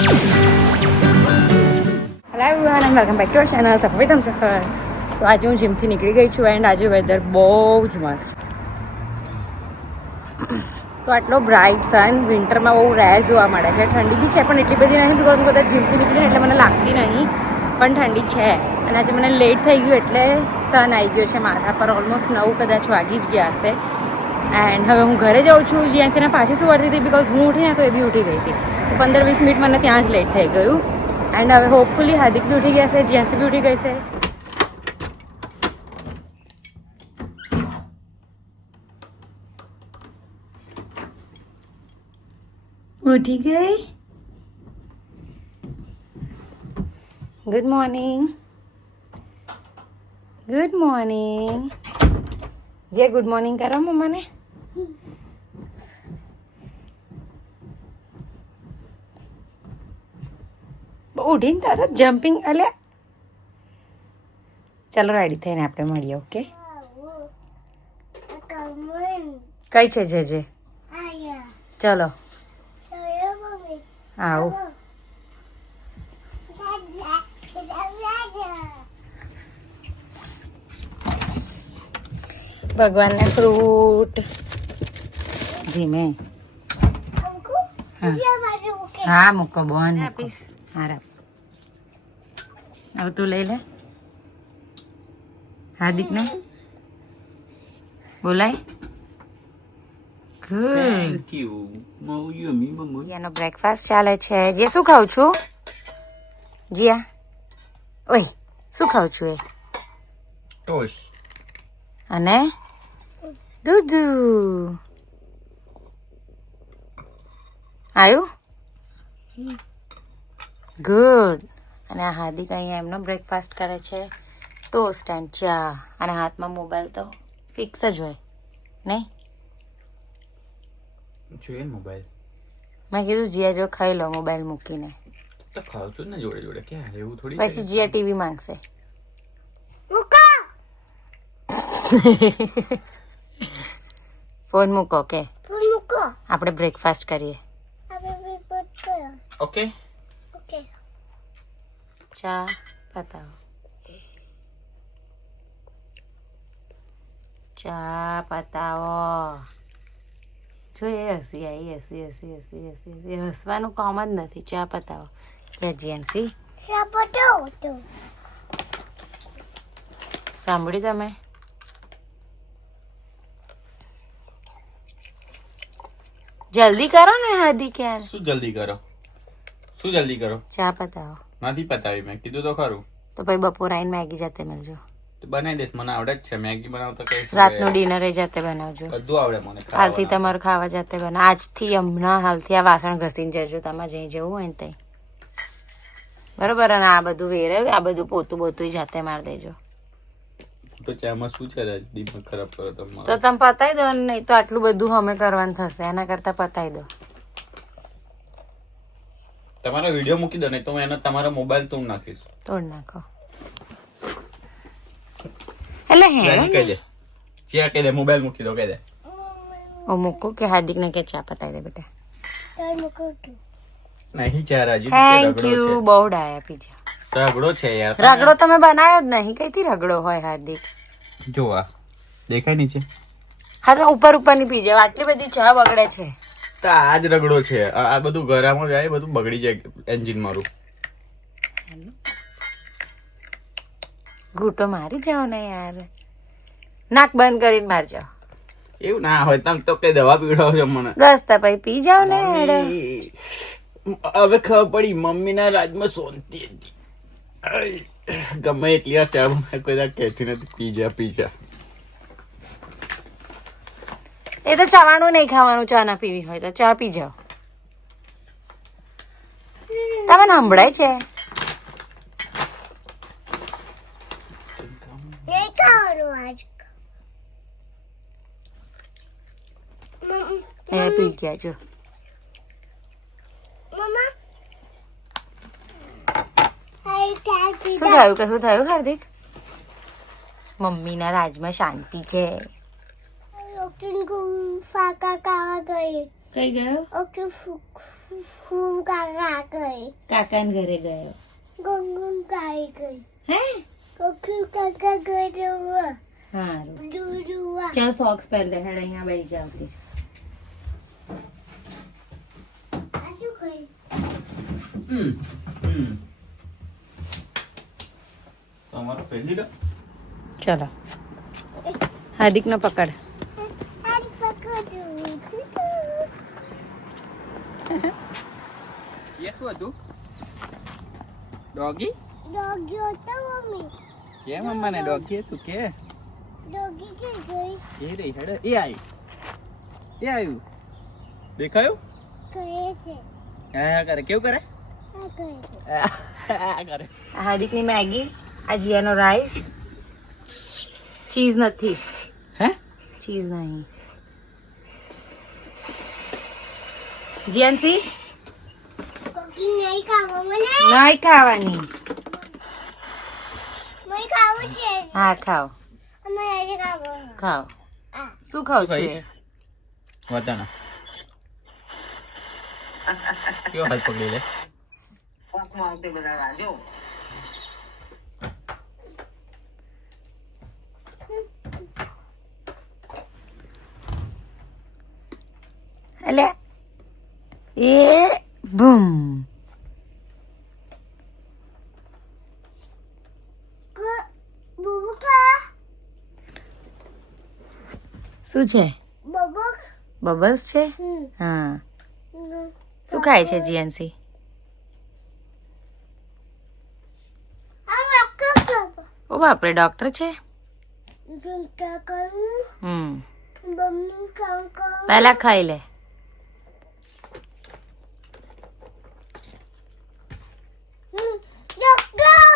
Hello everyone and welcome back to our channel સફર with Humsafar. તો આજે હું જીમથી નીકળી ગઈ છું એન્ડ આજે વેધર બહુ જ મસ્ત. તો આટલો બ્રાઇટ સન વિન્ટરમાં બહુ રેર જોવા મળે છે. ઠંડી બી છે પણ એટલી બધી નહીં, બિકોઝ હું કદાચ જીમથી નીકળીને એટલે મને લાગતી નહીં, પણ ઠંડી છે. અને આજે મને લેટ થઈ ગયું એટલે સન આવી ગયો છે માથા પર. ઓલમોસ્ટ 9 કદાચ વાગી જ ગયા હશે. એન્ડ હવે હું ઘરે જાઉં છું. જીયાંશીને પાછી શું કરતી હતી, બિકોઝ હું ઉઠીને તો એ બી ઉઠી ગઈ હતી. તો 15-20 મિનિટ મને ત્યાં જ લેટ થઈ ગયું. એન્ડ હવે હોપફુલી હાર્દિક બી ઉઠી ગયા છે, જીયાંશી બી ઉઠી ગઈ છે. ઉઠી ગઈ. Good morning. Good morning. જે ગુડ મોર્નિંગ કરો મમ્માને. ઉઠીને તરત જમ્પિંગ. અલ્યા ચાલો રેડી થઈને આપણે મળીએ. ઓકે કઈ છે જે ચલો આવો. ભગવાનને ફ્રૂટ ધીમે. હા મૂકો બોન આપીશ. હારા હવે તું લઈ લે. હાર્દિકને બોલાય. જીયાનો બ્રેકફાસ્ટ ચાલે છે. જે શું ખાઉં છું જીયા? ઓય શું ખાઉં છું? એ ટોસ્ટ અને દૂધ આવ્યું. ગુડ. અને આ હાર્દિક અહીંયા એમનો બ્રેકફાસ્ટ કરે છે, ટોસ્ટ એન્ડ ચા. અને હાથમાં મોબાઈલ તો ફિક્સ જ હોય નહીં? જોઈએ મોબાઈલ. મેં કીધું જીયા જો ખાઈ લો મોબાઈલ મૂકીને. તો ખાવ છું ને જોડે જોડે. ક્યાં એવું થોડી. પછી જીયા ટીવી માંગશે. ફોન મૂકો કે આપણે બ્રેકફાસ્ટ કરીએ. ઓકે ચા પતાવો. ચા પતાવો. જો એ હસી આવી. હસી હસવાનું કામ જ નથી. ચા પતાવો. જીયાંશી સાંભળ્યું તમે? જલ્દી કરો ને હાર્દિક યાર. શું જલ્દી કરો? ચા પતાવો. નથી પતાવી. મેં કીધું તો ખરું. તો પછી બપોર આવીને મેગી જાતે મળજો. બનાવી દઈશ. મને આવડે જ છે મેગી બનાવતા. કઈ રાતનું ડિનર એ જાતે બનાવજો. બધું આવડે મને. હાલથી તમારું ખાવા જાતે બના. આજથી હમણાં હાલથી આ વાસણ ઘસીને જજો. તમારે જઈ જવું હોય ને ત્યાં બરોબર. અને આ બધું વેરે આ બધું પોતું જાતે મારી દેજો. તો ચામાં શું છે? દિમાગ ખરાબ કરો તમે. તો તમે પતાવી દો. નહીં તો આટલું બધું અમે કરવાનું થશે. એના કરતા પતાવી દો. તમારો વિડીયો મૂકી દો, નહીં તો એનો તમારો મોબાઈલ તોડ નાખીશ. તોડ નાખો. એટલે હે કહી દે. ચિયા કહી દે. મોબાઈલ મૂકી દો કહી દે. હું મૂકું કે હાર્દિક ને કે ચા પતાવી દે બેટા? નહીં ચા રાજુ. Thank you. બહુ ડાયા પીજા. રગડો છે યાર. રગડો તમે બનાવ્યો જ નહીં. કઈથી રગડો હોય હાર્દિક? જો આ દેખાય નીચે. હા તો ઉપર ની પી જાવ. આટલી બધી ચા બગડે છે. તો આ જ રગડો છે. આ બધું ગરામાં જાય બધું બગડી જાય એન્જિન મારું. ઘૂંટો મારી જાઓ ને યાર. નાક બંધ કરીને મારજો. એવું ના હોય. તમે તો કઈ દવા પીવડાવો છો મને. બસ તો પછી પી જાવ ને. હવે ખબર પડી મમ્મી ના રાજમાં સોનતી હતી. ગમે એટલી વાર ચા કોઈ કહેતી નથી પી જા. એ તો ચાવાનું નહીં ખાવાનું. ચા ના પીવી હોય તો ચા પી જાઓ. તમને સંભળાય છે? એ પી ગયા જો. શું થયું? કશું થયું હાર્દિક? મમ્મીના રાજમાં શાંતિ છે. કઈ ગયો? ઓકે ફૂ કાકા ગઈ કાકાને ઘરે ગયો. ગંગુમ કાઈ ગઈ હે? ઓકે કાકા ગઈ જોવા હારું. જોવા ચાલ સોક્સ પહેર લે. હેડ અહીંયા બેસી જાવ પ્લીઝ. આ શું કરી તમારો પહેલી લો. ચલો હાર્દિકનો પકડ. આ પકડું એ શું હતું? ડોગી? ડોગી હતો મમ્મી કે મમ્માને ડોગી હતું કે? ડોગી કે ગઈ એ રહી હેડ. એ આવી. એ આવ્યું. દેખાયું? કરે છે હા કરે. કેવું કરે? આ કરે છે કરે. આ હાર્દિકની મેગી, આ જીયાનો રાઈસ. ચીઝ નથી. હે? ચીઝ નહીં. જીયાનસી કોકી નહીં ખાવા મને નહીં ખાવાની. મને ખાવું છે હા ખાઓ અમે આજે ખાવું ખાઓ. આ શું ખાવ છો? ખાઈશ? વટાણા. કેવો હાથ પકડી લે? એટલે એ બૂમ. બબુ ખા શું છે? બબુ બબલ્સ છે? હા. શું ખાય છે જીએનસી? આ વાકા ઓ બાપરે, ડોક્ટર છે? જંતા કરું બમ્મી કાકા પહેલા ખાઈ લે. ડોક્ટર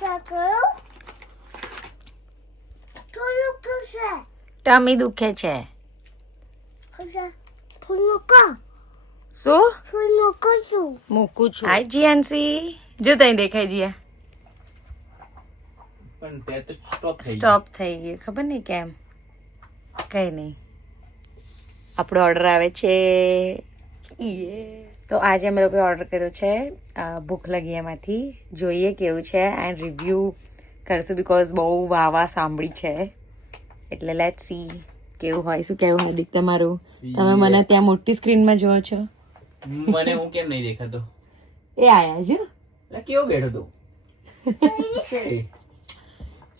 કાકા થોડું કશે ટમી દુખે છે. કશે ફૂલ મૂકો શું? ફૂલ મૂકો છું મૂકું છું. હાય જીએનસી. જો તઈ દેખાય જીયા. પણ તે તો સ્ટોપ થઈ ગયું. સ્ટોપ થઈ ગયું. ખબર નહીં કેમ. કઈ નહીં. આપણો ઓર્ડર આવે છે. તો આજે અમે લોકોએ ઓર્ડર કર્યો છે ભૂખ લગી એમાંથી. જોઈએ કેવું છે એન્ડ રિવ્યૂ કરશું બીકોઝ બહુ વાવા સાંભળી છે. એટલે લેટ સી કેવું હોય. શું કેવું હાર્દિક તમારું? તમે મને ત્યાં મોટી સ્ક્રીનમાં જોવો છો. મને હું કેમ નહીં દેખાતો? એ આયા જો. એટલે કેવો બેઠો તું?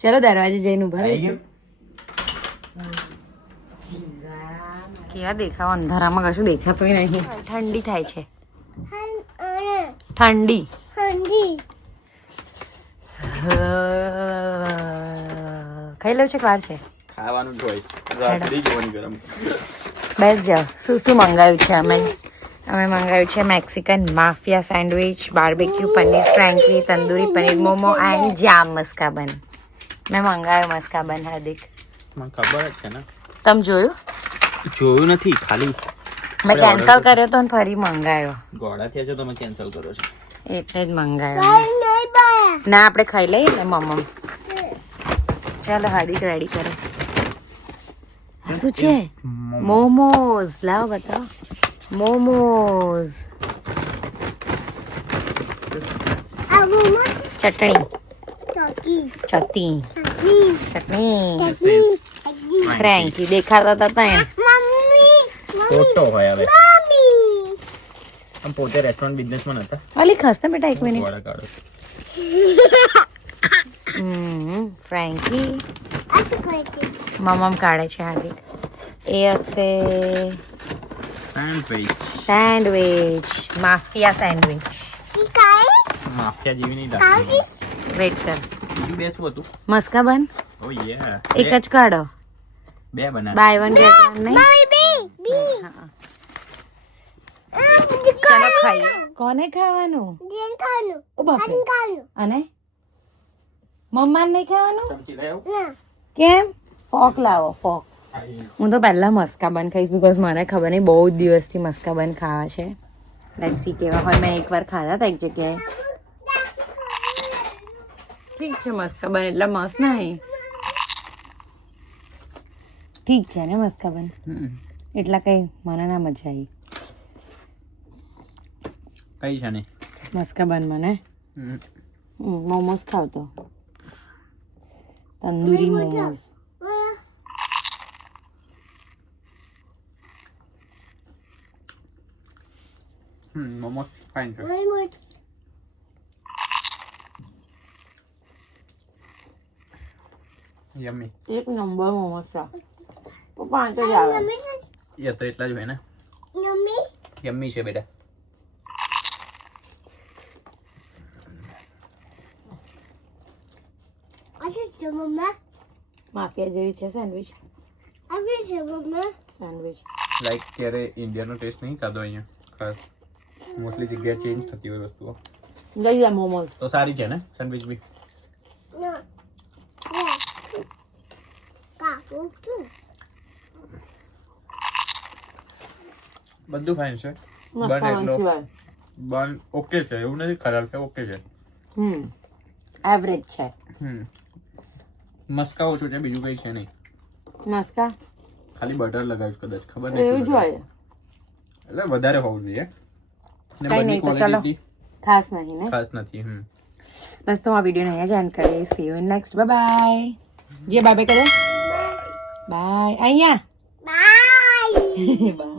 ચલો દરવાજે જઈને ઉભા આવી રહીશું. ગયો? કેવા દેખાવ? અંધારામાં કશું દેખાતું નહીં. ઠંડી થાય છે. અને ઠંડી. ઠંડી ખાઈ લઉં છે કે વાર છે? ખાવાનું જ હોય. રાત્રે જોવાની ગરમ. બેસ જાઓ. શું શું મંગાવ્યું છે અમે મંગાવ્યું છે Mexican mafia sandwich, barbecue paneer frankie, tandoori paneer momo and jam maska bun. મેં મંગાવ્યું મસ્કાબન હાર્દિક. મને ખબર જ છે ને. તમે જોયું? જોયું નથી, ખાલી મેં કેન્સલ કર્યો તો ને ફરી મંગાવ્યો. ગોળા થયા છો તમે કેન્સલ કરો છો. એટલે જ મંગાવ્યો. નહીં બાયા ના આપણે ખાઈ લઈએ ને મમ્મ. ચાલો હાર્દિક રેડી કરો. આ શું છે? મોમોઝ. લાવો બતાવો. મોમોઝ. આ મોમો ચટણી. ટોકી ચટણી. ચટણી. ટકી ફ્રેન્કી દેખાતા હતા ત્યાં. મમ્મી ફોટો હોય હવે. મમ્મી આમ પોતે રેસ્ટોરન્ટ બિઝનેસમાં હતા. વાલી ખસતા બેટા એક મિનિટ. ગોળા કાઢો. ફ્રેન્કી. આ શું કરે છે મમ્મ કાઢે છે હાર્દિક. એ હશે સેન્ડવિચ. સેન્ડવિચ. Mafia sandwich. ઈ કાય માફિયા જેવી નહીં કાવજી લાગતી. વેઇટ કર. બીજું બે શું હતું? મસ્કાબન ઓ યે. એક જ કાઢો. બે બના. બાય વન ગેટ વન નહીં. મમ્મી બી હા. ચાલો ખાઈએ. કોને ખાવાનું? જેન ખાનું ઓ બાપરે. આન ખાનું અને મમ્માને નહીં ખાવાનું? ચમચી લઈ આવો. ના કેમ? ફોક લાવો ફોક. હું તો પહેલા મસ્કાબન ખાઈશ બીકોઝ મને ખબર નહીં બહુ જ દિવસથી મસ્કાબન ખાવા છે. લેટ્સ સી કેવા હોય. મેં એકવાર ખાધા હતા એક જગ્યાએ. ઠીક છે મસ્કાબન એટલે મસ્ત નહીં. ઠીક છે ને મસ્કાબન? એટલા કઈ મને ના મજા આવી કઈ છે નહીં મસ્કાબન મને. મોમોસ ખાવ તો તંદૂરી મોમોસ. મોમોસ ફાઇન છે. યમ્મી. એક નંબર મોમોસ છે તો 5 જ આવે. એ તો એટલા જ હોય ને. યમ્મી છે બેટા. માફિયા જેવી છે સેન્ડવિચ. સેન્ડવિચ લાઈક ક્યારે ઇન્ડિયાનો ટેસ્ટ નહીં ખાધો અહીંયા ખાસ મોસ્ટલી જગ્યા ચેન્જ થતી હોય વસ્તુઓ. લઈ જા મોમોસ. તો સારી છે ને સેન્ડવિચ બી. બધું ફાઇન છે. બન એટલો બન ઓકે છે એવું નથી ખરાબ છે ઓકે છે. એવરેજ છે. મસ્કા ઓછું છે બીજું કઈ છે નહીં. મસ્કા ખાલી બટર લગાવ્યું કદાચ ખબર એવું નહીં જોઈએ એટલે વધારે હોવું જોઈએ ને કઈ બની નહીં તો ચલો ક્વોલિટી ખાસ નહીં ને ખાસ નથી. બસ તો આ વિડીયો અહીંયા જાન કરીએ. See you in next. Bye. જે બાય બાય કરે. બાય અહીંયા. બાય.